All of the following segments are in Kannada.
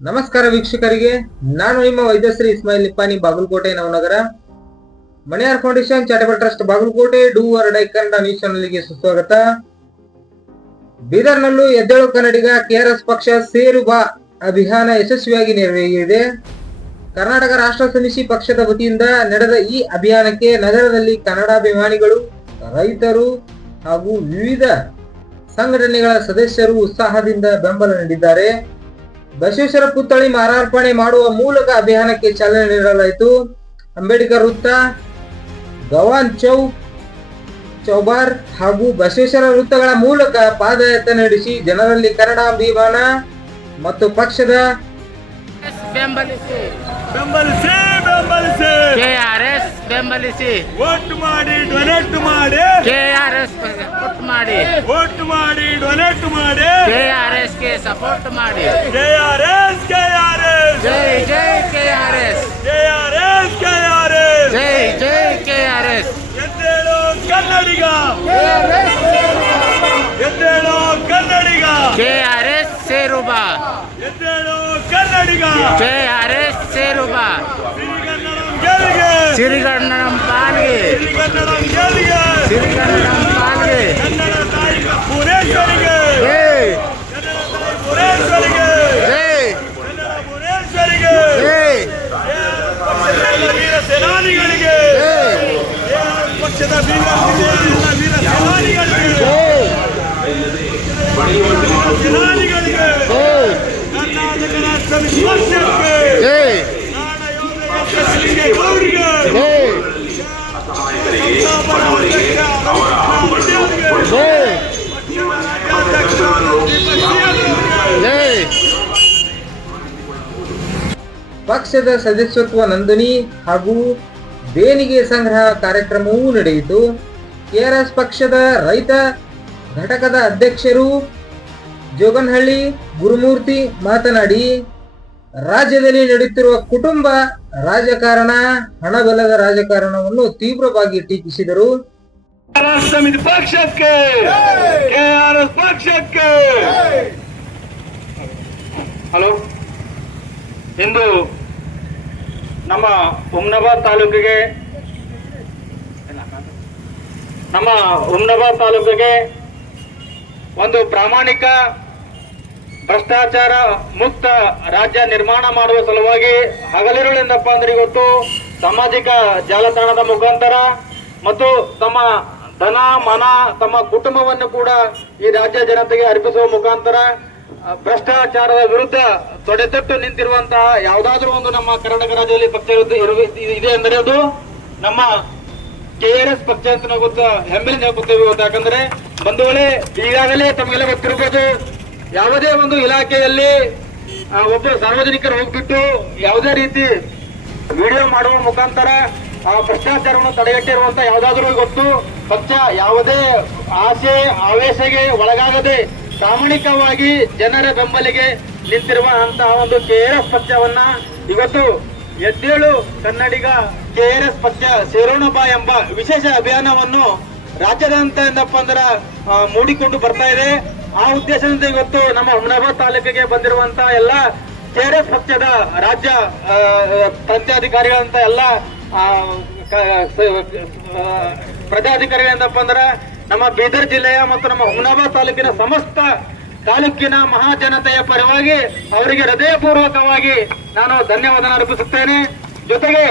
ನಮಸ್ಕಾರ ವೀಕ್ಷಕರಿಗೆ. ನಾನು ನಿಮ್ಮ Vaidyashri Ismail Nippani, Bagalkote, Navanagar. Maniyar foundation, charitable trust, Bagalkote do or die Kannada news ಚಾನಲ್ಗೆ ಸುಸ್ವಾಗತ. ಬೀದರ್ನಲ್ಲೂ ಎದ್ದೇಳು ಕನ್ನಡಿಗ ಕೆಆರ್ಎಸ್ ಪಕ್ಷ ಸೇರು ಬಾ ಅಭಿಯಾನ ಯಶಸ್ವಿಯಾಗಿ ನೆರವೇರಿದೆ. ಕರ್ನಾಟಕ ರಾಷ್ಟ್ರ ಸಮಿತಿ ಪಕ್ಷದ ವತಿಯಿಂದ ನಡೆದ ಈ ಅಭಿಯಾನಕ್ಕೆ ನಗರದಲ್ಲಿ ಕನ್ನಡಾಭಿಮಾನಿಗಳು, ರೈತರು ಹಾಗೂ ವಿವಿಧ ಸಂಘಟನೆಗಳ ಸದಸ್ಯರು ಉತ್ಸಾಹದಿಂದ ಬೆಂಬಲ ನೀಡಿದ್ದಾರೆ. ಬಸವೇಶ್ವರ ಪುತ್ಥಳಿ ಮಾರಾರ್ಪಣೆ ಮಾಡುವ ಮೂಲಕ ಅಭಿಯಾನಕ್ಕೆ ಚಾಲನೆ ನೀಡಲಾಯಿತು. ಅಂಬೇಡ್ಕರ್ ವೃತ್ತ ಗವಾನ್ ಚೌಕ್ ಚೌಬಾರ್ ಹಾಗೂ ಬಸವೇಶ್ವರ ವೃತ್ತಗಳ ಮೂಲಕ ಪಾದಯಾತ್ರೆ ನಡೆಸಿ ಜನರಲ್ಲಿ ಕನ್ನಡ ಅಭಿಮಾನ ಮತ್ತು ಪಕ್ಷದ ಬೆಂಬಲಿಸಿ. ಬೆಂಬಲಿಸಿ ಬೆಂಬಲಿಸಿ. ಕೆಆರ್ಎಸ್ ಬೆಂಬಲಿಸಿ. ವೋಟ್ ಮಾಡಿ ಡೊನೇಟ್ ಮಾಡಿ. ಕೆಆರ್ಎಸ್ ಮಾಡಿ. ವೋಟ್ ಮಾಡಿ ಡೊನೇಟ್ ಮಾಡಿ. ಗೆ ಸಪೋರ್ಟ್ ಮಾಡಿ. K R S K R S ಜೈ ಜೈ KRS K R S K R S ಜೈ ಜೈ ಕೆಆರ್ಎಸ್ ಎದ್ದೇಳು ಕನ್ನಡಿಗ. ಎದ್ದೇಳು ಕನ್ನಡಿಗ. ಕೆಆರ್ಎಸ್ ಸೇರುಬ ಎದ್ದೇಳು ಕನ್ನಡಿಗ. ಕೆಆರ್ಎಸ್ ಸೇರುಬ ಸಿರಿಗನ್ನಡಂ ಗೆಲ್ಗೆ ಸಿರಿಗಣ್ಣನಂ ಪಾಲ್ಗೆ. ಸಿರಿಗನ್ನಡಂ ಗೆಲ್ಗೆ ಸಿರಿಗಣ್ಣನಂ ಪಾಲ್ಗೆ ಕನ್ನಡ ತಾಯಿ ಭುವನೇಶ್ವರಿಗೆ ಜೈ ಕನ್ನಡ ತಾಯಿ ಭುವನೇಶ್ವರಿಗೆ ಜೈ ಕನ್ನಡ ಭುವನೇಶ್ವರಿಗೆ ಜೈ ಪಕ್ಷದ ವೀರ ಸೇನಾನಿಗಳಿಗೆ ಪಕ್ಷದ ವೀರ ಎಲ್ಲ ಕರ್ನಾಟಕ ಪಕ್ಷದ ಸದಸ್ಯತ್ವ ನೋಂದಣಿ ಹಾಗೂ ದೇಣಿಗೆ ಸಂಗ್ರಹ ಕಾರ್ಯಕ್ರಮವೂ ನಡೆಯಿತು. ಕೆಆರ್ಎಸ್ ಪಕ್ಷದ ರೈತ, ಘಟಕದ ಅಧ್ಯಕ್ಷರು ಜೋಗನಹಳ್ಳಿ, ಗುರುಮೂರ್ತಿ ಮಾತನಾಡಿ, ರಾಜ್ಯದಲ್ಲಿ ನಡೆಯುತ್ತಿರುವ ಕುಟುಂಬ ರಾಜಕಾರಣ ಹಣಬಲದ ರಾಜಕಾರಣವನ್ನು ತೀವ್ರವಾಗಿ ಟೀಕಿಸಿದರು. ಪಕ್ಷಕ್ಕೆ! ಹಲೋ? ಇಂದು ನಮ್ಮ ಹುಮ್ನಾಬಾದ್ ತಾಲೂಕಿಗೆ ನಮ್ಮ ಹುಮ್ನಾಬಾದ್ ತಾಲೂಕಿಗೆ ಒಂದು ಪ್ರಾಮಾಣಿಕ ಭ್ರಷ್ಟಾಚಾರ ಮುಕ್ತ ರಾಜ್ಯ ನಿರ್ಮಾಣ ಮಾಡುವ ಸಲುವಾಗಿ ಹಗಲಿರುಳೆಂದಪ್ಪ ಅಂದ್ರೆ ಇವತ್ತು ಸಾಮಾಜಿಕ ಜಾಲತಾಣದ ಮುಖಾಂತರ ಮತ್ತು ತಮ್ಮ ಧನ, ಮನ, ತಮ್ಮ ಕುಟುಂಬವನ್ನು ಕೂಡ ಈ ರಾಜ್ಯ ಜನತೆಗೆ ಅರ್ಪಿಸುವ ಮುಖಾಂತರ ಭ್ರಷ್ಟಾಚಾರದ ವಿರುದ್ಧ ತೊಡೆತಟ್ಟು ನಿಂತಿರುವಂತಹ ಯಾವುದಾದ್ರೂ ಒಂದು ನಮ್ಮ ಕರ್ನಾಟಕ ರಾಜ್ಯದಲ್ಲಿ ಪಕ್ಷ ಇದೆ ಅಂದರೆ ಅದು ನಮ್ಮ ಕೆ ಆರ್ ಎಸ್ ಪಕ್ಷ ಅಂತ ನಾವು ಗೊತ್ತ ಹೆಮ್ಮೆಯಿಂದ ಹೇಳ್ಕೊತೇವೆ ಇವತ್ತು. ಯಾಕಂದ್ರೆ ಬಂಧುಗಳೇ, ಈಗಾಗಲೇ ತಮಗೆಲ್ಲ ಗೊತ್ತಿರಬಹುದು ಯಾವುದೇ ಒಂದು ಇಲಾಖೆಯಲ್ಲಿ ಒಬ್ಬ ಸಾರ್ವಜನಿಕರು ಹೋಗ್ಬಿಟ್ಟು ಯಾವುದೇ ರೀತಿ ವಿಡಿಯೋ ಮಾಡುವ ಮುಖಾಂತರ ಆ ಭ್ರಷ್ಟಾಚಾರವನ್ನು ತಡೆಗಟ್ಟಿರುವಂತ ಯಾವುದಾದ್ರೂ ಗೊತ್ತು, ಪಕ್ಷ ಯಾವುದೇ ಆಸೆ ಆವೇಶಗೆ ಒಳಗಾಗದೆ ಪ್ರಾಮಾಣಿಕವಾಗಿ ಜನರ ಬೆಂಬಲಿಗೆ ನಿಂತಿರುವ ಅಂತಹ ಒಂದು ಕೆ ಆರ್ ಎಸ್ ಪಕ್ಷವನ್ನ ಇವತ್ತು ಎದ್ದೇಳು ಕನ್ನಡಿಗ ಕೆ ಆರ್ ಎಸ್ ಪಕ್ಷ ಸೇರೋಣ ಎಂಬ ವಿಶೇಷ ಅಭಿಯಾನವನ್ನು ರಾಜ್ಯದ ಏನಪ್ಪ ಅಂದ್ರ ಮೂಡಿಕೊಂಡು ಬರ್ತಾ ಇದೆ. ಆ ಉದ್ದೇಶದಿಂದ ಇವತ್ತು ನಮ್ಮ ಹುಮನಾಬಾದ್ ತಾಲೂಕಿಗೆ ಬಂದಿರುವಂತ ಎಲ್ಲ ಕೆ ಆರ್ ಎಸ್ ಪಕ್ಷದ ರಾಜ್ಯ ತಂತ್ರಾಧಿಕಾರಿಗಳಂತ ಎಲ್ಲ ಪ್ರಜಾಧಿಕಾರಿಗಳೇನಪ್ಪ ಅಂದ್ರ ನಮ್ಮ ಬೀದರ್ ಜಿಲ್ಲೆಯ ಮತ್ತು ನಮ್ಮ ಹುಮನಾಬಾದ್ ತಾಲೂಕಿನ ಸಮಸ್ತ ತಾಲೂಕಿನ ಮಹಾಜನತೆಯ ಪರವಾಗಿ ಅವರಿಗೆ ಹೃದಯಪೂರ್ವಕವಾಗಿ ನಾನು ಧನ್ಯವಾದ ಅರ್ಪಿಸುತ್ತೇನೆ. ಜೊತೆಗೆ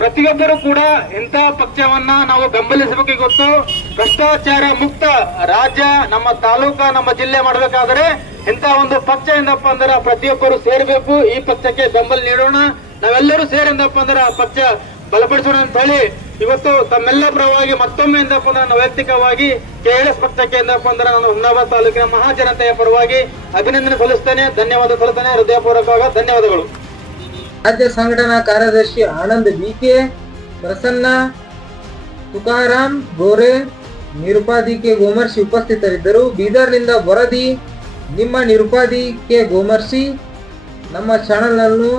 ಪ್ರತಿಯೊಬ್ಬರು ಕೂಡ ಇಂತಹ ಪಕ್ಷವನ್ನ ನಾವು ಬೆಂಬಲಿಸಬೇಕು ಗೊತ್ತು. ಭ್ರಷ್ಟಾಚಾರ ಮುಕ್ತ ರಾಜ್ಯ ನಮ್ಮ ತಾಲೂಕ, ನಮ್ಮ ಜಿಲ್ಲೆ ಮಾಡಬೇಕಾದ್ರೆ ಇಂತಹ ಒಂದು ಪಕ್ಷ ಎಂದಪ್ಪ ಅಂದ್ರೆ ಪ್ರತಿಯೊಬ್ಬರು ಸೇರಬೇಕು. ಈ ಪಕ್ಷಕ್ಕೆ ಬೆಂಬಲ ನೀಡೋಣ. ನಾವೆಲ್ಲರೂ ಸೇರಿಂದಪ್ಪ ಅಂದ್ರೆ ಆ ಪಕ್ಷ ಬಲಪಡಿಸೋಣ ಅಂತ ಹೇಳಿ ಇವತ್ತು ತಮ್ಮೆಲ್ಲ ಪರವಾಗಿ ಮತ್ತೊಮ್ಮೆ ನಾನು ವೈಯಕ್ತಿಕವಾಗಿ ಕೆಎಸ್ ಪಕ್ಷಕ್ಕೆ ಎಂದಪ್ಪ ಅಂದ್ರೆ ನಾನು ಹುಮ್ನಾಬಾದ್ ತಾಲೂಕಿನ ಮಹಾಜನತೆಯ ಪರವಾಗಿ ಅಭಿನಂದನೆ ಸಲ್ಲಿಸ್ತೇನೆ, ಧನ್ಯವಾದ ಸಲ್ಲಿಸ್ತೇನೆ ಹೃದಯಪೂರ್ವಕವಾಗಿ ಧನ್ಯವಾದಗಳು. ರಾಜ್ಯ ಸಂಘಟನಾ ಕಾರ್ಯದರ್ಶಿ ಆನಂದ್ ಬಿಕೆ, ಪ್ರಸನ್ನ, ತುಕಾರಾಮ್, ಗೋರೆ, ನಿರುಪಾದಿ ಕೆ ಗೋಮರ್ಷಿ ಉಪಸ್ಥಿತರಿದ್ದರು. ಬೀದರ್ನಿಂದ ವರದಿ, ನಿಮ್ಮ ನಿರುಪಾದಿ ಕೆ ಗೋಮರ್ಷಿ ನಮ್ಮ ಚಾನಲನ್ನು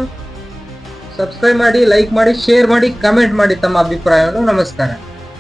ಸಬ್ಸ್ಕ್ರೈಬ್ ಮಾಡಿ ಲೈಕ್ ಮಾಡಿ ಶೇರ್ ಮಾಡಿ ಕಮೆಂಟ್ ಮಾಡಿ ತಮ್ಮ ಅಭಿಪ್ರಾಯವನ್ನು. ನಮಸ್ಕಾರ.